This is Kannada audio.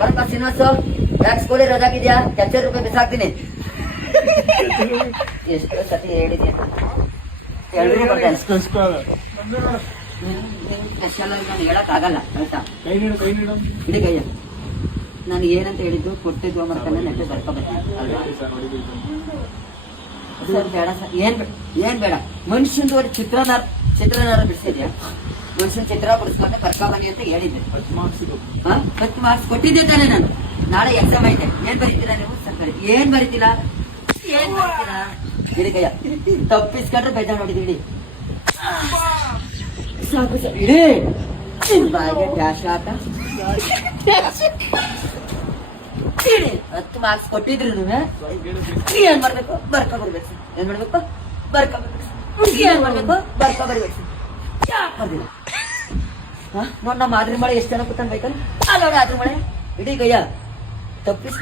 ಬರಪ್ಪ ಶ್ರೀನಿವಾಸು, ಯಾಕೆ ಸ್ಕೂಲಿಗೆ ರಜಾ ಹಾಕಿದ್ಯಾ? 200 ರೂಪಾಯಿ ಬಿಸಾಕ್ತೀನಿ. ಎಷ್ಟು ಸತಿ ಹೇಳಿದ್ಯಾ? ಹೇಳಿದ್ರೆ ಬರ್ತಾನೆ. ಸ್ಪೆಷಲ್ ಆಗಿ ನಾನು ಹೇಳಕ್ ಆಗಲ್ಲ ಆಯ್ತಾ? ಇಡೀ ಕೈಯ ನಾನು ಏನಂತ ಹೇಳಿದ್ದು ಕೊಟ್ಟಿದ್ದು ಮರ್ಕನ್ನ ನೆಟ್ಟು ಬರ್ಕೋಬೇಕು ಸರ್. ಬೇಡ ಸರ್, ಏನ್ ಬೇಡ. ಮನುಷ್ಯಂದು ಒಂದು ಚಿತ್ರನಾರ ಬಿಡಿಸಿದ್ಯಾ? ಮನುಷ್ಯನ ಚಿತ್ರ ಬಿಡಿಸ್ಕೊಂಡೆ ಬರ್ಕೊಬನ್ನಿ ಅಂತ ಹೇಳಿದ್ದೆ. 10 ಮಾರ್ಕ್ಸ್ ಕೊಟ್ಟಿದ್ದೆ ತಾನೆ ನಾನು. ನಾಳೆ ಎಕ್ಸಾಮ್ ಐತೆ. ಏನ್ ಬರೀತೀರಾ ನೀವು? ಸರ್ಕಾರಿ ಏನ್ ಬರೀತೀರಾ? ಇಡೀ ಕೈಯ ತಪ್ಪಿಸ್ಕೊಂಡ್ರೆ ಬೇಜಾರು ನೋಡಿದ್ವಿ. ಇಡೀ ಸಾಕು ಸರ್, ಇಡೀ ಬಾಯಿಗೆ ಡ್ಯಾಶ್ ಹಾಕ. 10 ಮಾರ್ಕ್ಸ್ ಕೊಟ್ಟಿದ್ರು ಏನ್ ಮಾಡ್ಬೇಕು? ಬರ್ಕೊಬರ್ಬೇಕು. ಏನ್ ಮಾಡ್ಬೇಕು? ಬರ್ಕೊಬರ್ಬೇಕು. ಏನ್ ಮಾಡ್ಬೇಕು? ಬರ್ಕೊಬರ್ಬೇಕು. ಯಾಕೆ ಬರ್ದಿಲ್ಲ? ನೋಡ್ ನಮ್ಮ ಆದ್ರಿ ಮಳೆ ಎಷ್ಟು ಜನ ಕೂತಂಗ್ ಬೇಕಲ್ಲ. ನೋಡಿ ಆದ್ರಿ ಮಳೆ ಇಡೀ ಕೈಯ ತಪ್ಪಿಸ್